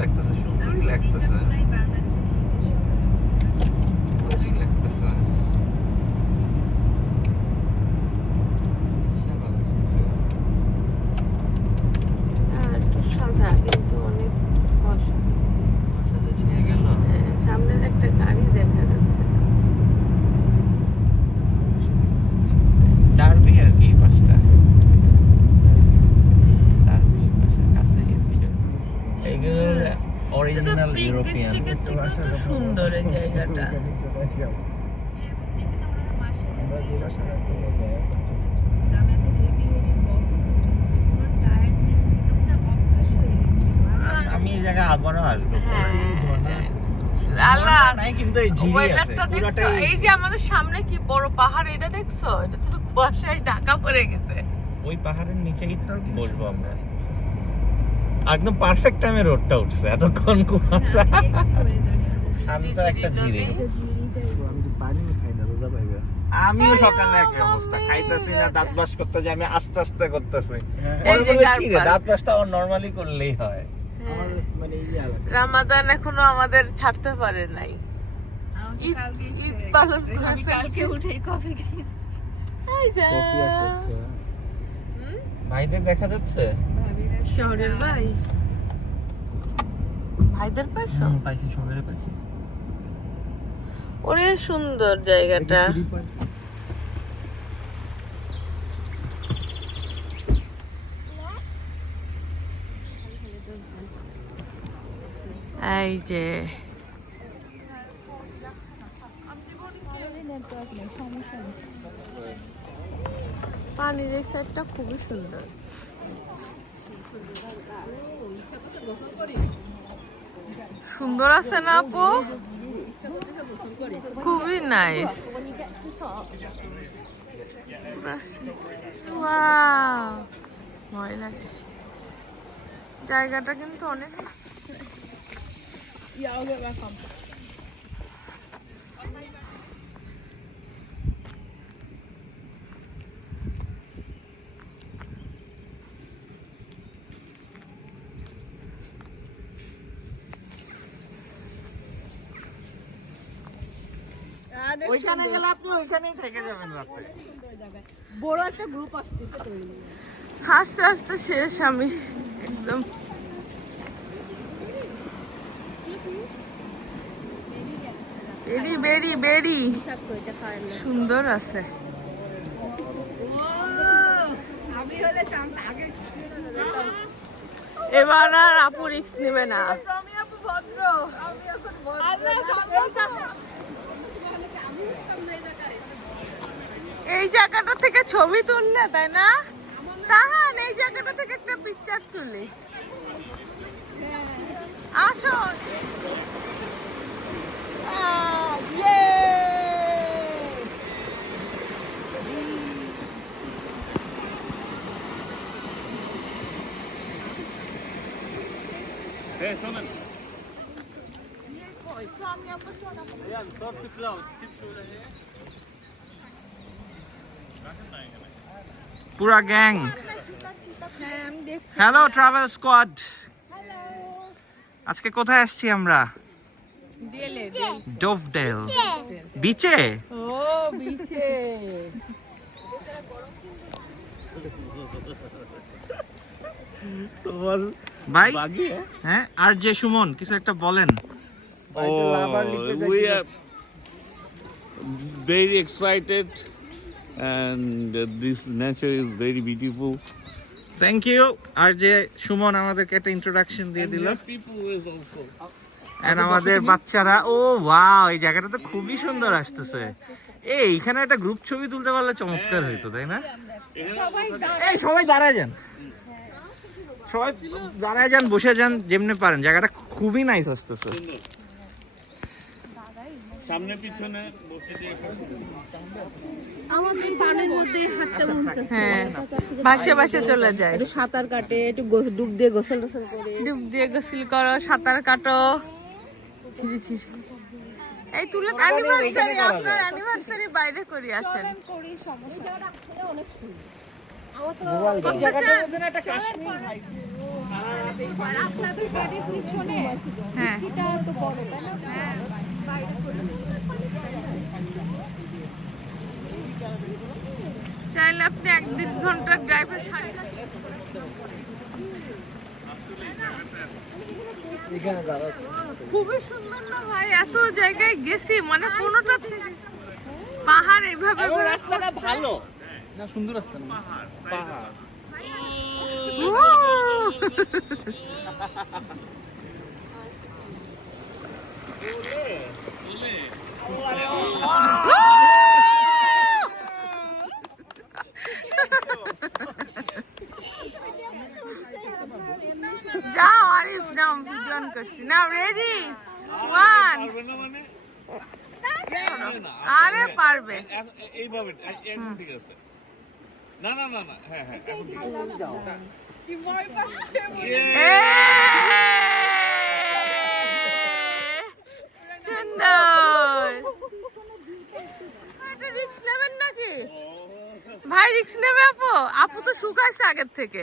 লাগতেছে, সুন্দরই লাগতেছে, ভালোই লাগতেছে। একটু সাদা কিন্তু অনেক কষা। ছেয়ে গেল। সামনের একটা গাড়ি দেখা যাচ্ছে না। ডার্বি আর কি পাশটা, ডার্বি পাশে কাছে এইগুলো অরিজিনাল ইউরোপিয়ান। তো সুন্দর এই জায়গাটা। আমি এই জায়গায় আবারও আসবো। আল্লাহ নাই কিন্তু এই ঝিরি আছে ওয়েদারটা দেখছো, এই যে আমাদের সামনে কি বড় পাহাড়, এটা দেখছো? এটা তো কুয়াশায় ঢাকা পড়ে গেছে। ওই পাহাড়ের নিচেই বসবো আমরা। একদম পারফেক্ট টাইমে রোডটা উঠছে, এতক্ষণ কুয়াশা। শান্ত একটা ঝিরি। আমিও সকালে একই অবস্থা, খাইতেছি না, দাঁত ব্রাশ করতে যাই আমি আস্তে আস্তে করতেছি। কি রে, দাঁত ব্রাশটা আমার নরমালি করলেই হয়। রামাদান এখনো আমাদের ছাড়তে পারে নাই। ঈদ পালন আমি কালকে উঠেই কফি খাইছি। ভাইদের দেখা যাচ্ছে? শহরের ভাই, ভাইদের পাইছো? পাইছি, সবাই পাইছি। ওরে সুন্দর জায়গাটা। এই যে পানির এই সাইডটা খুবই সুন্দর। সুন্দর আছে না আপু? খুবই নাইস। ভয় লাগে, জায়গাটা কিন্তু অনেক। ওইখানে গেলে আপনি ওইখানেই থেকে যাবেন রাতে। বড় একটা গ্রুপ আসতেছে তো হাসতে হাসতে শেষ আমি একদম। বেরি বেরি বেরি সুন্দর আছে। এবার আর আপু রিস্ক নেবে না। এই জায়গাটা থেকে ছবি তুললে, তাই না? তাহান এই জায়গাটা থেকে একটা পিকচার তুলি। আসো। পুরা গ্যাং। হ্যালো ট্রাভেল স্কোয়াড, আজকে কোথায় আসছি আমরা? ডোভডেল বিচে। ও বিচে। ভাই হ্যাঁ, আর যে সুমন কিছু একটা বলেন। We are very excited and this nature is very beautiful. Thank you. আর যে সুমন আমাদেরকে একটা ইন্ট্রোডাকশন দিয়ে দিল। People is also. এন্ড আমাদের বাচ্চারা, ও ওয়াও, এই জায়গাটা তো খুবই সুন্দর আসতেছে। এইখানে একটা গ্রুপ ছবি তুলতে পারলে চমৎকার হইতো, তাই না? এই সবাই দাঁড়ায় যান, সবাই দাঁড়ায় যান, বসে যান, যেমনি পারেন। জায়গাটা খুবই নাইস আসতেছে। সামনে পিছনে বসে দিয়ে আমাদের পানির মধ্যে হাঁটতে মন চাচ্ছে। হ্যাঁ, বাসে বাসে চলে যায়। একটু সাঁতার কাটে, একটু ডুব দিয়ে গোসল টোসল করে। ডুব দিয়ে গোসল করো, সাঁতার কাটো। ছিড়ি ছিড়ি। এই তুলে অ্যানিভার্সারি, আপনার অ্যানিভার্সারি বাইরে করি আসেন। করি সমস্যা। এই জায়গাটা আসলে অনেক সুন্দর। আমার তো এই জায়গাটার মধ্যে না একটা কাশ্মীর। আপনাদের বাড়ির পিছনে হ্যাঁ এটা তো বড় তাই না? চাইলে আপনি 1-1.5 ঘন্টার ড্রাইভের শাড়ি খুবই সুন্দর না ভাই, এত জায়গায় গেছি মানে কোনোটা থেকে পাহাড় এইভাবে রাস্তাটা ভালো না, সুন্দর রাস্তা না, পাহাড়। যাও আরিফ, নাও ভিডিও অন করছি, নাও রেডি 1 আরে পারবে এইভাবে একদম ঠিক আছে। না না না না, হ্যাঁ হ্যাঁ এখন ঠিক আছে। সুন্দর। এটা রিস্ক নেবেন নাকি ভাই? রিস্ক নেবে আপু? আপু তো শুকাইছে আগের থেকে।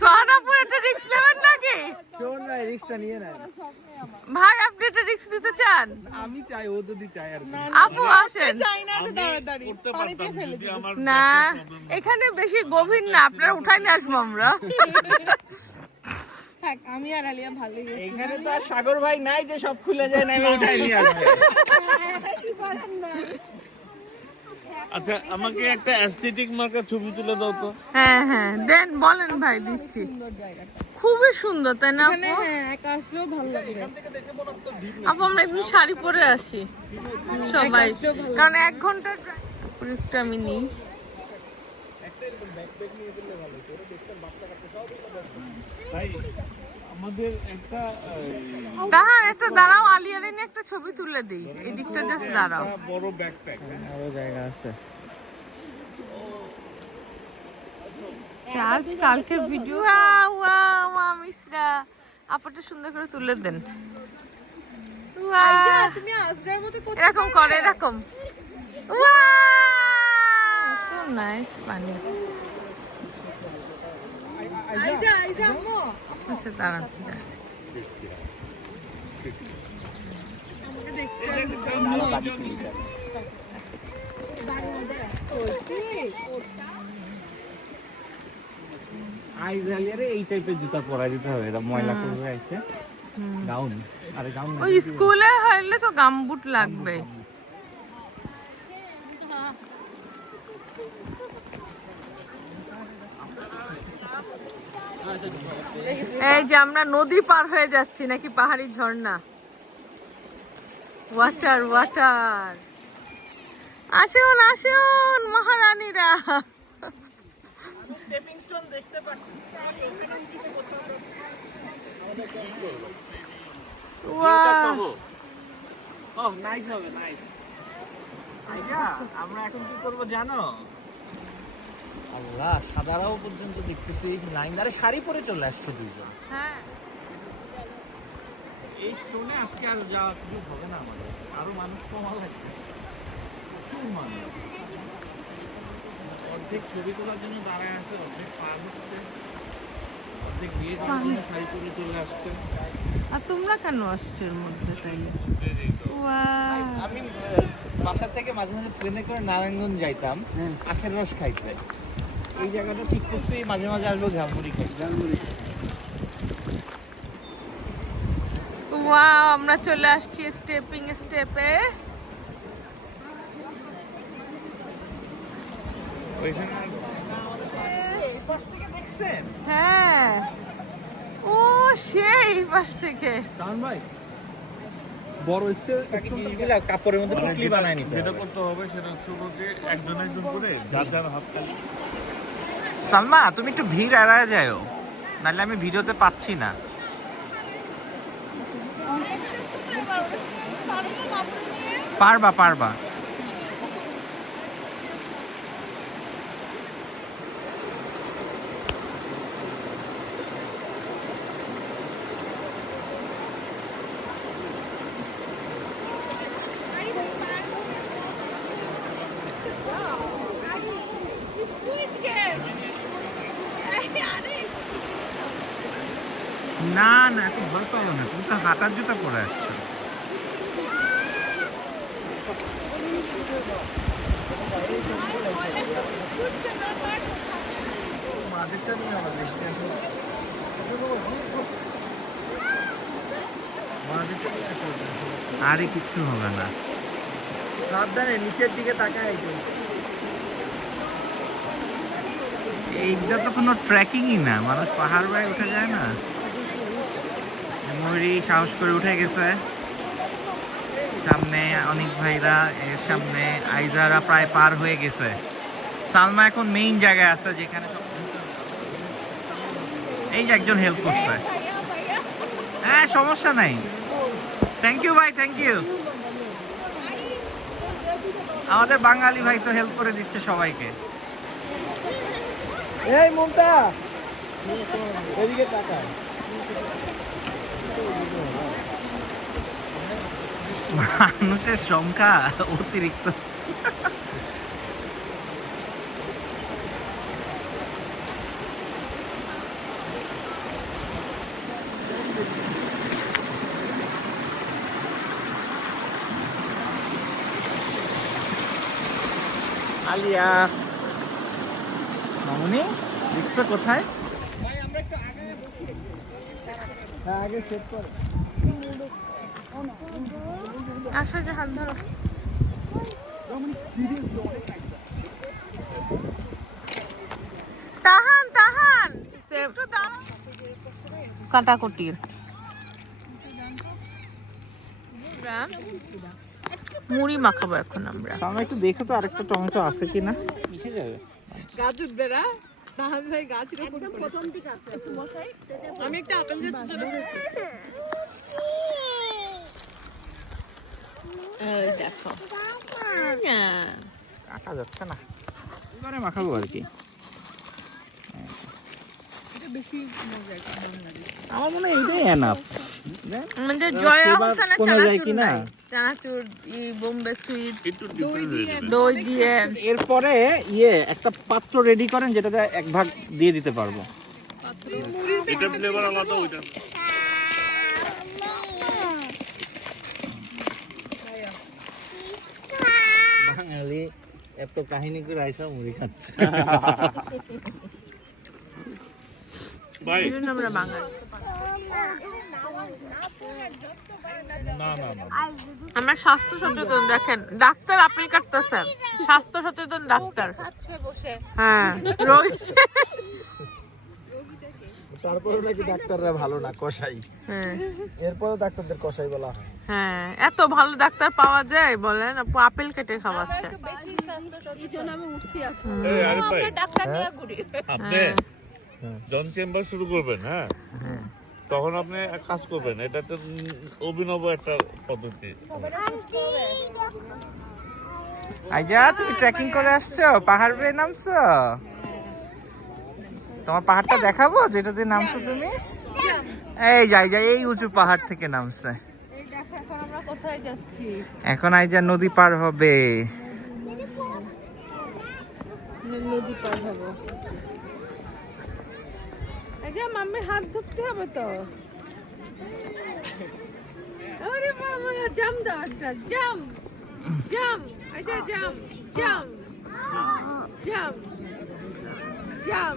সোহানাপুর একটা রিস্ক নেবেন নাকি? শোন ভাই, রিস্কটা নিয়ে নেন ভাই, আপনি একটা রিস্ক দিতে চান? আমি চাই, ও যদি চায় আর কি। আপু আসেন। করতে পারতাম যদি আমার না, এখানে বেশি গভীর না, আপনারা উঠাই নিয়ে আসবো আমরা। থাক, আমি আর আলিয়া ভালোই গেছি। এখানে তো আর সাগর ভাই নাই যে সব খুলে যায় না, আমি উঠাই নিয়ে আসবো। কি করেন না? আচ্ছা, আমাকে একটা অ্যাস্থেটিক মার্কার ছবি তুলে দাও তো। হ্যাঁ হ্যাঁ দেন, বলেন ভাই, দিচ্ছি। খুবই সুন্দর তাই না আপু? হ্যাঁ, একা আসলেও ভালো লাগবে। আপু আমরা একটু শাড়ি পরে আসি সবাই, কারণ 1 ঘন্টার একটা আমি নিই। ভাই আমাদের একটা দাঁড়ান, একটা দাঁড়াও, আলিয়ারে নিয়ে একটা ছবি তুলে দিই। এই দিকটা জাস্ট দাঁড়াও। বড় ব্যাকপ্যাক। আরো জায়গা আছে। চার্জ কালকের ভিডিও। ওয়াও ওয়াও মিশ্রা, আপুটা সুন্দর করে তুলে দেন। ওয়াও, তুমি আজরার মতো এরকম করে, এরকম। ওয়াও, সো নাইস পানি। আইজা আইজা আম্মু। আচ্ছা দাঁড়ান, আইজালিয়ারে এই টাইপের জুতা পরা দিতে হবে, এটা ময়লা করবে এসে। গাউন, আরে গাউন না। ওই স্কুলে হলে তো গামবুট লাগবে। এই যে আমরা নদী পার হয়ে যাচ্ছি নাকি পাহাড়ি ঝর্ণা। ওয়াটার ওয়াটার, আসুন আসুন মহারানীরা। স্টেপিং স্টোন দেখতে পাচ্ছি, এখানে কিছু করতে হবে। ওয়াও, ওহ নাইস হবে, নাইস। আইয়া, আমরা এখন কি করব জানো? আল্লাহ, সাদারাও পর্যন্ত দেখতেছি লাইন ধরে শাড়ি পরে চলে আসছে দুইজন। হ্যাঁ এই স্টোনে আজকে আর যাওয়া সুযোগ হবে না আমাদের, আরো মানুষ কমা লাগবে, প্রচুর মানুষ। অর্ধেক ছবি তোলার জন্য দাঁড়ায় আছে, অর্ধেক পার হচ্ছে, অর্ধেক বিয়ে করার জন্য শাড়ি পরে চলে আসছে। আর তোমরা কেন আসছো এর মধ্যে তাইলে? ওয়াও, আমি বাসা থেকে মাঝে মাঝে ট্রেনে করে নারায়ণগঞ্জ যাইতাম আখের রস খাইতে। এই জায়গাটা ঠিক করছি, মাঝে মাঝে আসবো ঝালমুড়ি খাই। ওয়াও, আমরা চলে আসছি স্টেপিং স্টেপে। এই পাশ থেকে দেখছেন? হ্যাঁ, ও সেই পাশ থেকে। কারণ ভাই বড় স্টোনটা কাপড়ের মধ্যে পুটলি বানায় নিতে যেটা হবে। করতে হবে সেটা হচ্ছে যে একজন একজন করে যার যার হাত কাটে। সালমা, তুমি একটু ভিড় এড়ায় যাও, নাহলে আমি ভিডিওতে পাচ্ছি না। পারবা পারবা। না না, এত ভয় পাও না, তুমি তো হাঁটার জুতা পরে আসছো। আরে কিচ্ছু হবে না, সাবধানে নিচের দিকে তাকায়। এইটা তো কোনো ট্রেকিংই না, মানুষ পাহাড় বাই উঠে যায় না। ময়ূরী সাহস করে উঠে গেছে, সামনে অনেক ভাইরা, এর সামনে আইজারা প্রায় পার হয়ে গেছে। সালমা এখন মেইন জায়গায় আছে যেখানে এই যে একজন হেল্প করছে। হ্যাঁ সমস্যা নাই, থ্যাংক ইউ ভাই, থ্যাংক ইউ। আমাদের বাঙালি ভাই তো হেল্প করে দিচ্ছে সবাইকে। এই মমতা এদিকে তাকায়। মানুষের সংখ্যা অতিরিক্ত। আলিয়া মামুনি দেখছো কোথায়? হ্যাঁ আগে সেট কর। আসো যে হাত ধরো। তাহান তাহান একটু দাঁড়াও। কাটাকুটি মুড়ি মাখাবো এখন আমরা। আমরা একটু দেখো তো আরেকটা টমেটো আছে কিনা। মিশে যাবে। গাছ উঠবে না তাহান ভাই গাছ রোপণ করে প্রথম দিকে আছে একটু মশাই আমি একটা আপেল গাছ লাগাইছি এই দেখো কাটা যাচ্ছে না, এবারে মাখাবো আর কি। এটা বেশি মজা একটা বাঙালি আমার মনে হয় এইটাই এনাফ। আমাদের জয়া হোসেনের কোনো যায় চানাচুর কিনা? নাই। চানাচুর বোম্বে সুইট একটু different হয়ে যাবে। দই দিয়ে। এরপরে একটা পাত্র রেডি করেন যেটাতে এক ভাগ দিয়ে দিতে পারবো। এটা ফ্লেভার আলাদা, ওইটা বাঙালি এত কাহিনী করে আইসা মুড়ি খাচ্ছে। ভাই এই জন্য আমরা বাঙালি। না না না, আমরা স্বাস্থ্য সচেতন। দেখেন ডাক্তার আপেল কাটতেছে, স্বাস্থ্য সচেতন ডাক্তার। হ্যাঁ তারপরে নাকি ডাক্তাররা ভালো না, কষাই। হ্যাঁ এরপরও ডাক্তারদের কষাই বলা হয়। হ্যাঁ, এত ভালো ডাক্তার পাওয়া যায় বলেন, আপু আপেল কেটে খাওয়াচ্ছে। এই জন্য আমি উঠছি এখন এই আরিফ ভাই, ডাক্তার নিয়ে ঘুরি আপনি জন চেম্বার শুরু করবেন, হ্যাঁ তখন আপনি এক কাজ করবেন, এটাতে অভিনব একটা পদ্ধতি। আইজা তুমি ট্রেকিং করে আসছো, পাহাড় বেয়ে নামছো? তোমার পাহাড়টা দেখাবো যেটাতে নামছো তুমি। এই যাই যাই, এই উঁচু পাহাড় থেকে নামছে। এই দেখো এখন আমরা কোথায় যাচ্ছি এখন আইজা নদী পার হবে। নদী পার হবো এই যে মাম্মি হাত ধুতে হবে তো আরে বাবা জাম দাও একটা জাম জাম আচ্ছা জাম জাম জাম জাম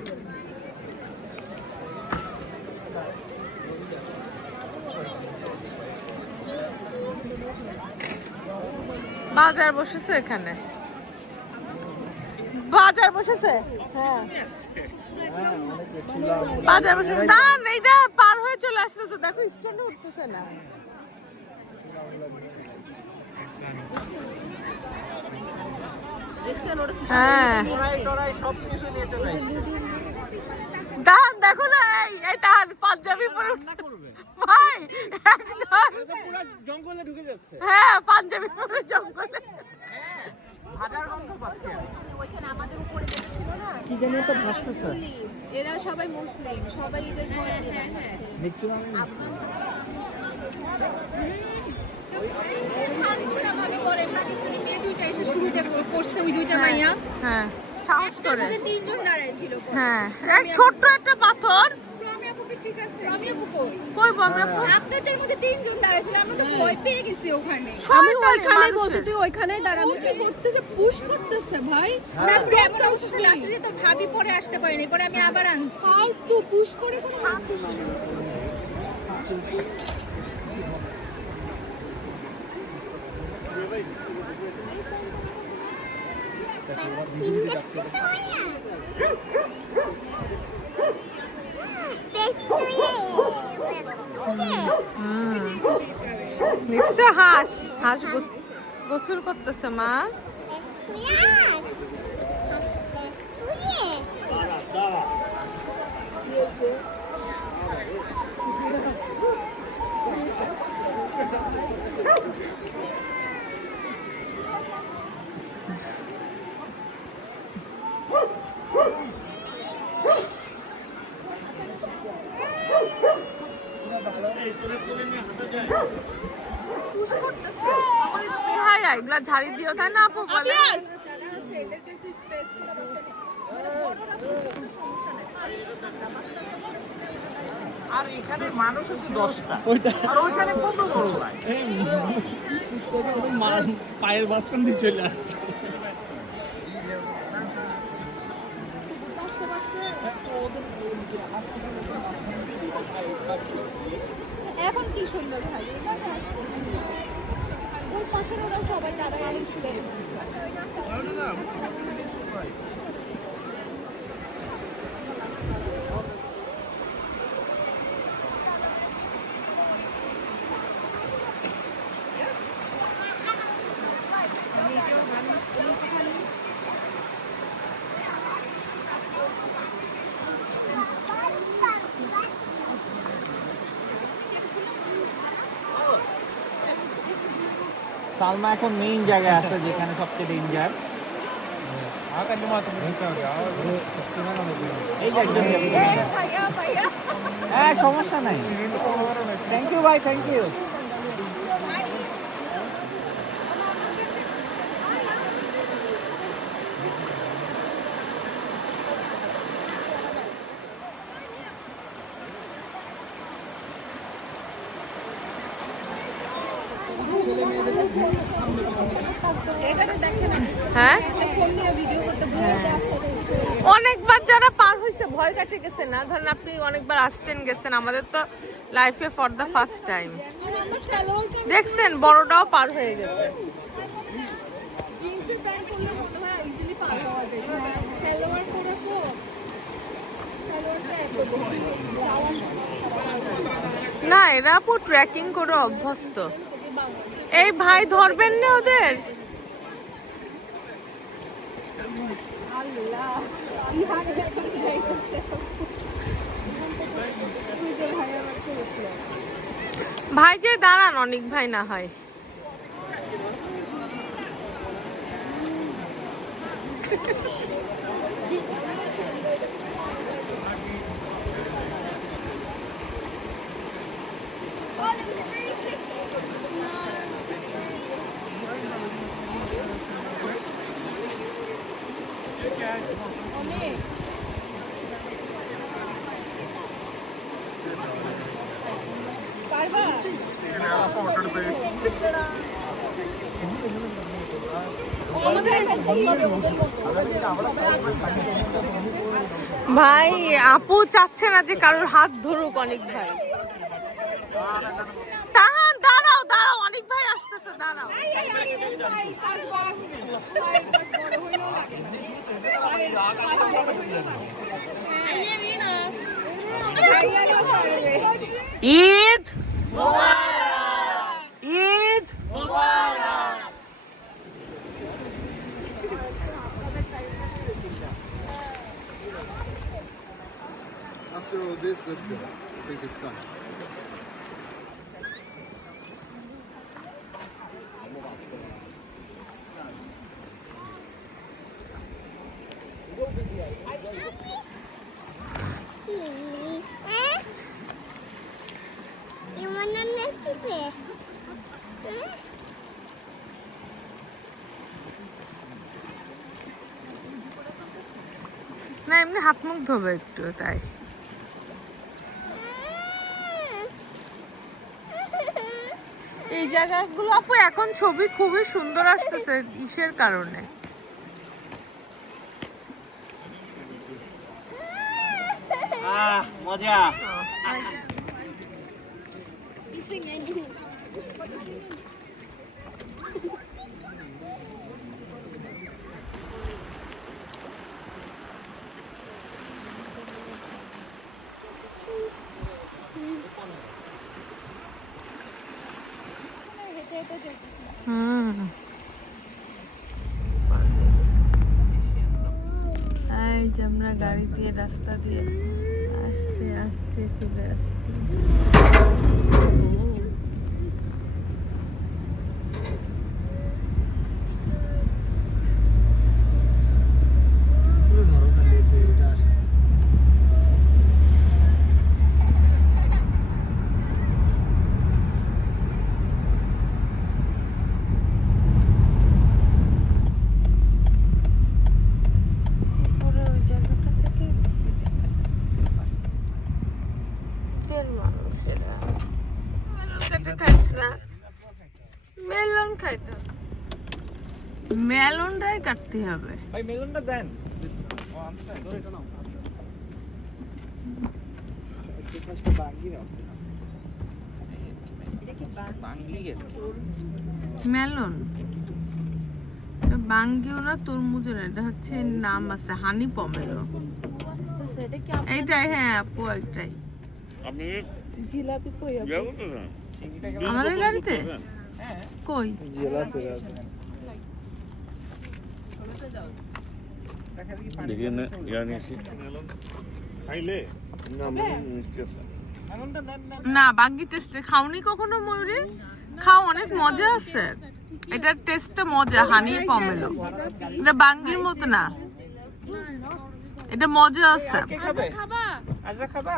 বাজার বসেছে এখানে, বাজার বসেছে। হ্যাঁ বাজার বসেছে। না এইটা পার হয়ে চলে আসতেছে, দেখো স্ট্যান্ডে উঠতেছে না। হ্যাঁ দান দেখো না, এই দান পাঞ্জাবি পরে উঠছে ভাই একদম। জঙ্গলে ঢুকে যাচ্ছে। হ্যাঁ পাঞ্জাবি পরে জঙ্গলে। হাজার গন্ধ পাচ্ছি আমি। ওইখানে আমাদের উপরে যেটা ছিল না, কি জানি একটা ভাসতেছে। এরা সবাই মুসলিম, সবাই ঈদের পর দিন আসছে। ম্যাক্সিমাম ভাবে করে পাকিস্তানি মেয়ে দুইটা এসে শুরুতে করছে, ওই দুইটা মাইয়া হ্যাঁ সাহস করে। তিনজন দাঁড়ায় ছিল। হ্যাঁ এক ছোট্ট একটা পাথর আমি আপুকে ঠিক আছে আমি আপু কই কই বমি আপু? আপনাদের মধ্যে তিনজন দাঁড়ায় ছিল আমরা তো ভয় পেয়ে গেছি ওখানে আমি শয়তানি ওইখানে বলছি মানুষের। তুই ওইখানেই দাঁড়া কি করতেছে পুশ করতেছে ভাই না প্রবলেম হচ্ছে লাস্টে তো ভাবি পরে আসতে পারেনি পরে আমি আবার আনছি ফালতু পুশ করে কোনো দেখছো হাঁস হাঁস গোসল করতেছে মা। হ্যাঁ এগুলা ঝাড়ি দিও তাই না আপু বলে? আর এখানে মানুষ হচ্ছে 10টা আর ওইখানে কত বড় লাইন। পায়ের মাঝখান দিয়ে চলে আসছে। এখন কি সুন্দর ভাই ওর পাশে ওরা সবাই দাঁড়ায় আছে সালমা এখন মেইন জায়গায় আছে যেখানে সবচেয়ে ডেঞ্জার। এই যে একদম ভাইয়া ভাইয়া হ্যাঁ সমস্যা নাই। থ্যাংক ইউ ভাই, থ্যাংক ইউ। হ্যাঁ ফোন দিয়ে ভিডিও করতে ভুলে যায় অনেকবার যারা পার হয়েছে ভয় কাটে গেছে না, ধরেন আপনি অনেকবার আসতেন গেছেন, আমাদের তো লাইফে ফর দ্য ফার্স্ট টাইম দেখছেন বড়টাও পার হয়ে গেছে। জিন্সের প্যান্ট পরলে মনে হয় ইজিলি পার হওয়া যায় সালোয়ার পরে তো সালোয়ারটা এত বেশি না এরা আপু ট্রেকিং করে অভ্যস্ত। এই ভাই ধরবেন না ওদের? ভাই যে দাঁড়ান, অনেক ভাই না হয়। ভাই আপু চাচ্ছে না যে কারোর হাত ধরুক অনেক ভাই। তাহান দাঁড়াও দাঁড়াও, অনেক ভাই আসতেছে, দাঁড়াও। Eid Eid After all this, let's go. I think it's time. You wanna make it? না এমনি হাত মুখ ধোবে একটু তাই। এই জায়গাগুলো আপু এখন ছবি খুবই সুন্দর আসতেছে ইসের কারণে। মজা। এই যে আমরা গাড়ি দিয়ে রাস্তা দিয়ে আস্তে আস্তে চলে আসছি। ধরো খালি এটা আসে পুরো ওই জায়গাটা থেকে বেশি দেখা যাচ্ছে। তেল মানুষেরা মেলন কেটে খাইস না, মেলন খাইতে হবে। মেলনটাই কাটতে হবে। ভাই মেলনটা দেন। মেলন এটা বাঙ্গিও না তরমুজের, এটা হচ্ছে নাম আছে হানি পমেলো। এইটাই হ্যাঁ আপু একটাই। আপনি জিলাপি কই আপু? যাবো তো না আমাদের গাড়িতে কই? দেখি না ইয়া নিয়েছি খাইলে না মিষ্টি আছে না বাঙ্গি টেস্টে খাওনি কখনো ময়ূরে? খাও, অনেক মজা আছে। এটার টেস্টটা মজা, হানি পমেলো। এটা বাঙ্গির মতো না, এটা মজা আছে। খাবা? আজরা খাবা?